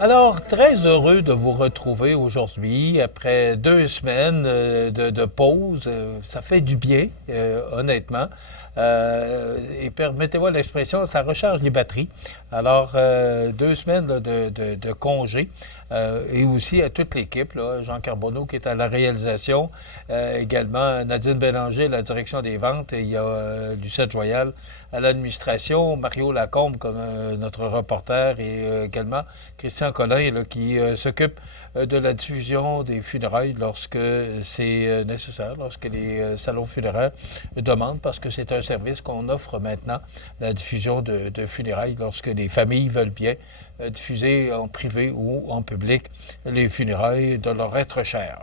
Alors, très heureux de vous retrouver aujourd'hui après 2 semaines de pause. Ça fait du bien, honnêtement. Et permettez-moi l'expression, ça recharge les batteries. Alors, 2 semaines là, de congé. Et aussi à toute l'équipe, là, Jean Carbonneau qui est à la réalisation, également Nadine Bélanger à la direction des ventes, et il y a Lucette Joyal à l'administration, Mario Lacombe comme notre reporter, et également Christian Collin là, qui s'occupe de la diffusion des funérailles lorsque c'est nécessaire, lorsque les salons funéraires demandent, parce que c'est un service qu'on offre maintenant, la diffusion de funérailles, lorsque les familles veulent bien diffuser en privé ou en public les funérailles de leur être cher.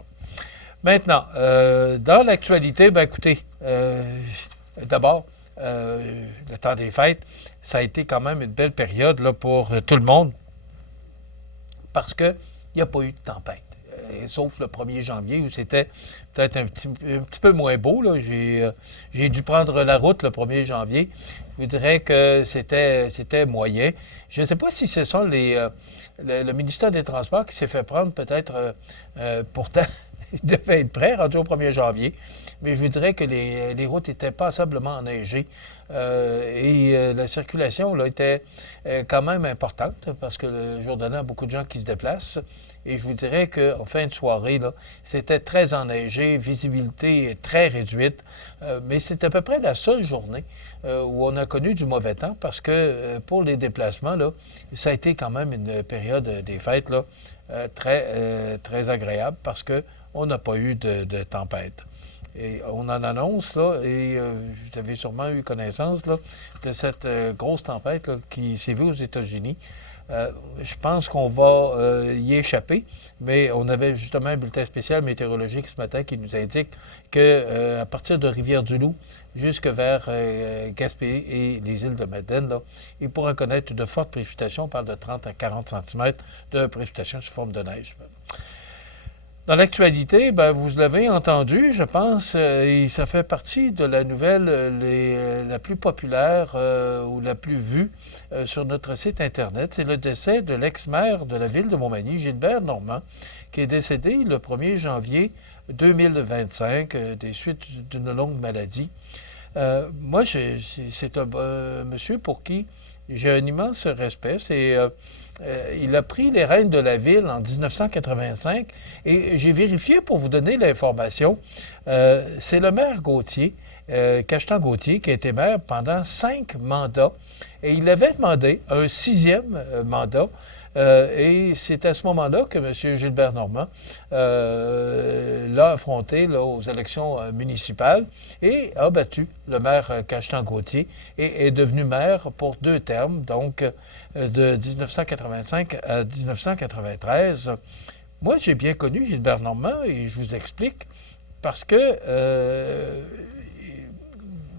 Maintenant, dans l'actualité, ben écoutez, d'abord, le temps des fêtes, ça a été quand même une belle période là, pour tout le monde parce qu'il n'y a pas eu de tempête. Sauf le 1er janvier où c'était peut-être un petit peu moins beau. Là. J'ai dû prendre la route le 1er janvier. Je vous dirais que c'était moyen. Je ne sais pas si ce sont le ministère des Transports qui s'est fait prendre peut-être pourtant. Il devait être prêt, rendu au 1er janvier. Mais je vous dirais que les routes étaient passablement enneigées et la circulation là, était quand même importante parce que le jour de l'an, beaucoup de gens qui se déplacent. Et je vous dirais qu'en fin de soirée, là, c'était très enneigé, visibilité très réduite. Mais c'est à peu près la seule journée où on a connu du mauvais temps parce que pour les déplacements, là, ça a été quand même une période des fêtes là, très agréable parce qu'on n'a pas eu de tempête. Et on en annonce, là, et vous avez sûrement eu connaissance là, de cette grosse tempête là, qui s'est vue aux États-Unis. Je pense qu'on va y échapper, mais on avait justement un bulletin spécial météorologique ce matin qui nous indique qu'à partir de Rivière-du-Loup jusque vers Gaspé et les îles de Madeleine, là, il pourra connaître de fortes précipitations. On parle de 30 à 40 centimètres de précipitations sous forme de neige. Dans l'actualité, ben, vous l'avez entendu, je pense, et ça fait partie de la nouvelle la plus populaire ou la plus vue sur notre site Internet. C'est le décès de l'ex-maire de la ville de Montmagny, Gilbert Normand, qui est décédé le 1er janvier 2025 des suites d'une longue maladie. Moi, c'est un monsieur pour qui j'ai un immense respect. Il a pris les rênes de la ville en 1985 et j'ai vérifié pour vous donner l'information. C'est le maire Gauthier, Cachetan-Gauthier, qui a été maire pendant 5 mandats et il avait demandé un 6e mandat. Et c'est à ce moment-là que M. Gilbert Normand l'a affronté là, aux élections municipales et a battu le maire Cachetan-Gauthier et est devenu maire pour 2 termes, donc de 1985 à 1993. Moi, j'ai bien connu Gilbert Normand et je vous explique parce que,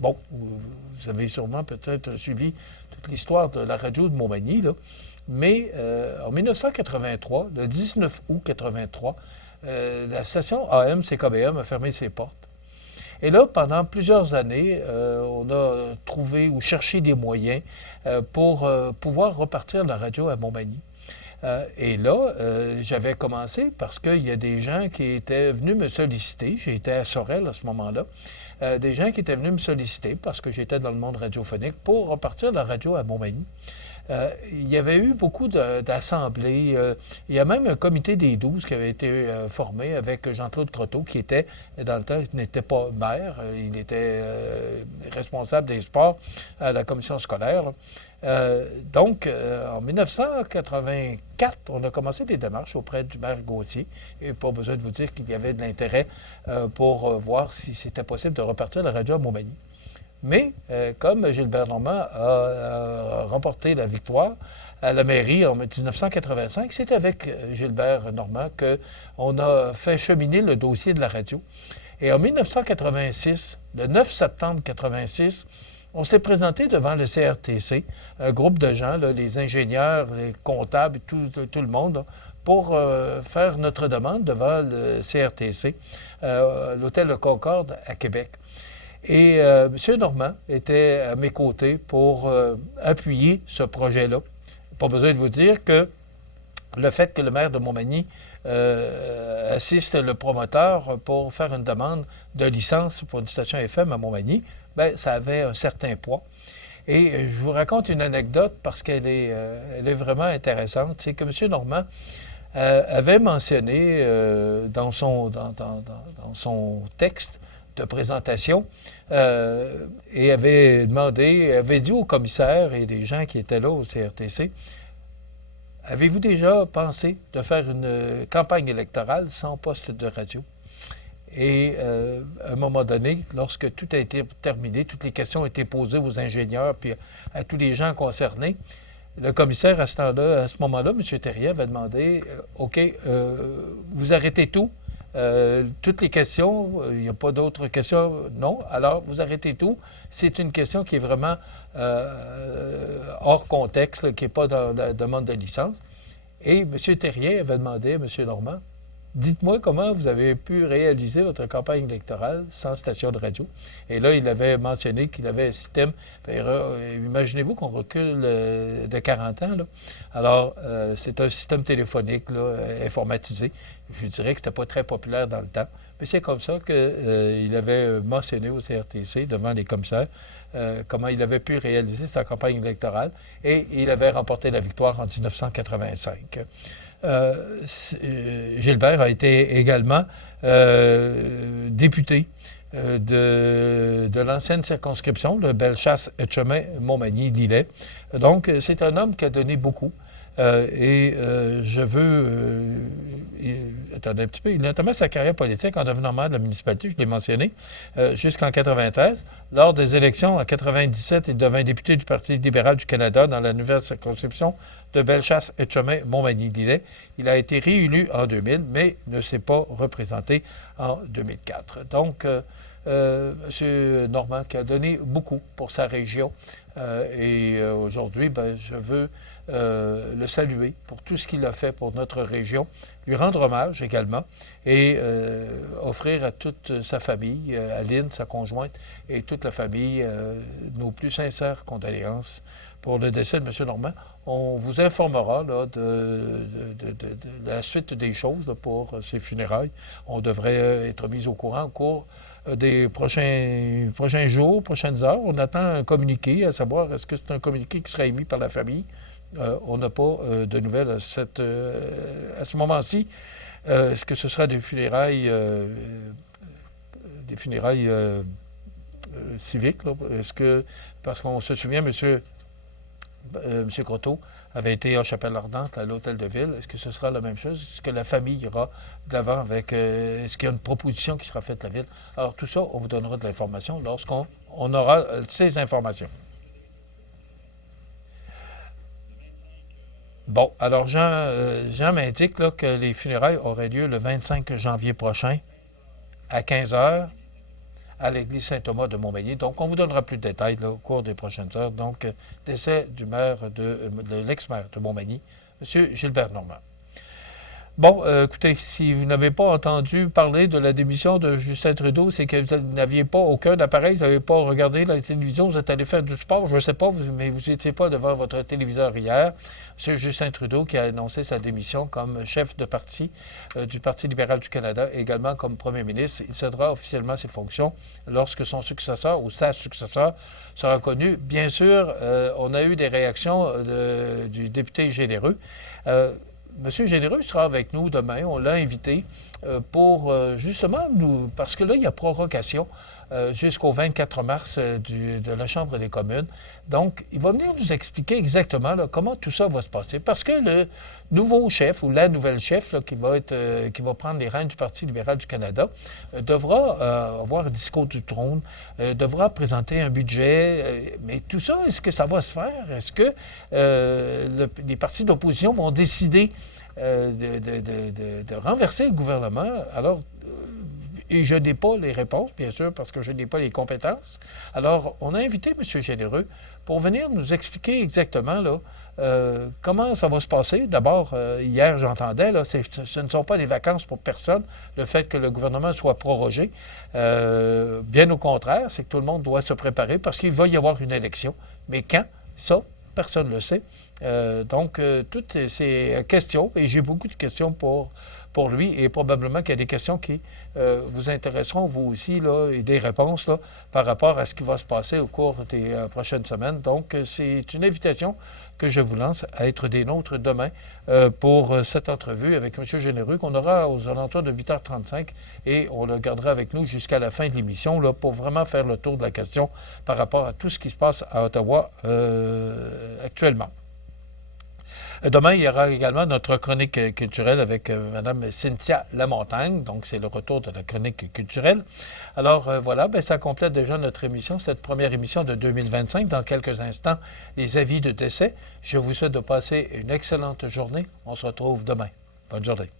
bon, vous avez sûrement peut-être suivi toute l'histoire de la radio de Montmagny, là. Mais en 1983, le 19 août 1983, la station AM CKBM a fermé ses portes. Et là, pendant plusieurs années, on a trouvé ou cherché des moyens pour pouvoir repartir la radio à Montmagny. Et là, j'avais commencé parce qu'il y a des gens qui étaient venus me solliciter. J'étais à Sorel à ce moment-là. Des gens qui étaient venus me solliciter parce que j'étais dans le monde radiophonique pour repartir la radio à Montmagny. Il y avait eu beaucoup d'assemblées. Il y a même un comité des 12 qui avait été formé avec Jean-Claude Croteau, qui était, dans le temps, il n'était pas maire, il était responsable des sports à la commission scolaire. Donc, en 1984, on a commencé des démarches auprès du maire Gauthier. Et pas besoin de vous dire qu'il y avait de l'intérêt pour voir si c'était possible de repartir la radio à Montmagny. Mais comme Gilbert Normand a remporté la victoire à la mairie en 1985, c'est avec Gilbert Normand qu'on a fait cheminer le dossier de la radio. Et en 1986, le 9 septembre 1986, on s'est présenté devant le CRTC, un groupe de gens, là, les ingénieurs, les comptables, tout le monde, là, pour faire notre demande devant le CRTC, l'hôtel Le Concorde à Québec. Et M. Normand était à mes côtés pour appuyer ce projet-là. Pas besoin de vous dire que le fait que le maire de Montmagny assiste le promoteur pour faire une demande de licence pour une station FM à Montmagny, bien, ça avait un certain poids. Et je vous raconte une anecdote parce elle est vraiment intéressante. C'est que M. Normand avait mentionné dans son texte de présentation et avait dit au commissaire et des gens qui étaient là au CRTC, avez-vous déjà pensé de faire une campagne électorale sans poste de radio? Et à un moment donné, lorsque tout a été terminé, toutes les questions ont été posées aux ingénieurs puis à tous les gens concernés, le commissaire, à ce moment-là, M. Thériet avait demandé OK, vous arrêtez tout. Toutes les questions, il n'y a pas d'autres questions, non. Alors, vous arrêtez tout. C'est une question qui est vraiment hors contexte, là, qui n'est pas dans la demande de licence. Et M. Thériet avait demandé à M. Normand, dites-moi comment vous avez pu réaliser votre campagne électorale sans station de radio. Et là, il avait mentionné qu'il avait un système. Imaginez-vous qu'on recule de 40 ans. Là. Alors, c'est un système téléphonique là, informatisé. Je dirais que ce n'était pas très populaire dans le temps. Mais c'est comme ça qu'il avait mentionné au CRTC, devant les commissaires, comment il avait pu réaliser sa campagne électorale. Et il avait remporté la victoire en 1985. Gilbert a été également député de l'ancienne circonscription, le Bellechasse-Etchemin-Montmagny-Lillet. Donc, c'est un homme qui a donné beaucoup. Je veux... attendez un petit peu. Il a entamé sa carrière politique en devenant maire de la municipalité, je l'ai mentionné, jusqu'en 1993. Lors des élections en 1997, il devint député du Parti libéral du Canada dans la nouvelle circonscription de Bellechasse-Etchemin-Montmagny-Lillet. Il a été réélu en 2000, mais ne s'est pas représenté en 2004. Donc, M. Normand qui a donné beaucoup pour sa région. Aujourd'hui, je veux le saluer pour tout ce qu'il a fait pour notre région, lui rendre hommage également et offrir à toute sa famille, à Lynn, sa conjointe, et toute la famille, nos plus sincères condoléances pour le décès de M. Normand. On vous informera là, de la suite des choses là, pour ses funérailles. On devrait être mis au courant au cours des prochains jours, prochaines heures. On attend un communiqué, à savoir est-ce que c'est un communiqué qui sera émis par la famille. On n'a pas de nouvelles à ce moment-ci. Est-ce que ce sera des funérailles civiques? Là? Est-ce que, parce qu'on se souvient, M. Croteau avait été à Chapelle-Ardente, à l'Hôtel de Ville. Est-ce que ce sera la même chose? Est-ce que la famille ira de l'avant avec... est-ce qu'il y a une proposition qui sera faite à la Ville? Alors, tout ça, on vous donnera de l'information lorsqu'on aura ces informations. Bon, alors Jean m'indique là, que les funérailles auraient lieu le 25 janvier prochain à 15 heures à l'église Saint-Thomas de Montmagny. Donc, on vous donnera plus de détails là, au cours des prochaines heures. Donc, décès du maire de l'ex-maire de Montmagny, M. Gilbert Normand. Bon, écoutez, si vous n'avez pas entendu parler de la démission de Justin Trudeau, c'est que vous n'aviez pas aucun appareil, vous n'avez pas regardé la télévision, vous êtes allé faire du sport, je ne sais pas, mais vous n'étiez pas devant votre téléviseur hier. M. Justin Trudeau qui a annoncé sa démission comme chef de parti du Parti libéral du Canada, également comme premier ministre. Il cédera officiellement ses fonctions lorsque son successeur ou sa successeur sera connu. Bien sûr, on a eu des réactions du député Généreux. M. Généreux sera avec nous demain. On l'a invité pour justement nous... Parce que là, il y a prorogation jusqu'au 24 mars de la Chambre des communes. Donc, il va venir nous expliquer exactement là, comment tout ça va se passer. Parce que le nouveau chef ou la nouvelle chef là, qui va prendre les rênes du Parti libéral du Canada devra avoir un discours du trône, devra présenter un budget. Mais tout ça, est-ce que ça va se faire? Est-ce que les partis d'opposition vont décider de renverser le gouvernement? Alors, et je n'ai pas les réponses, bien sûr, parce que je n'ai pas les compétences. Alors, on a invité M. Généreux pour venir nous expliquer exactement là, comment ça va se passer. D'abord, hier, j'entendais, là, ce ne sont pas des vacances pour personne, le fait que le gouvernement soit prorogé. Bien au contraire, c'est que tout le monde doit se préparer parce qu'il va y avoir une élection. Mais quand? Ça, personne ne le sait. Donc, toutes ces questions, et j'ai beaucoup de questions pour lui, et probablement qu'il y a des questions qui vous intéresseront, vous aussi, là, et des réponses là, par rapport à ce qui va se passer au cours des prochaines semaines. Donc, c'est une invitation que je vous lance à être des nôtres demain pour cette entrevue avec M. Généreux, qu'on aura aux alentours de 8h35, et on le gardera avec nous jusqu'à la fin de l'émission là, pour vraiment faire le tour de la question par rapport à tout ce qui se passe à Ottawa actuellement. Demain, il y aura également notre chronique culturelle avec Mme Cynthia Lamontagne. Donc, c'est le retour de la chronique culturelle. Alors, voilà, bien, ça complète déjà notre émission, cette première émission de 2025. Dans quelques instants, les avis de décès. Je vous souhaite de passer une excellente journée. On se retrouve demain. Bonne journée.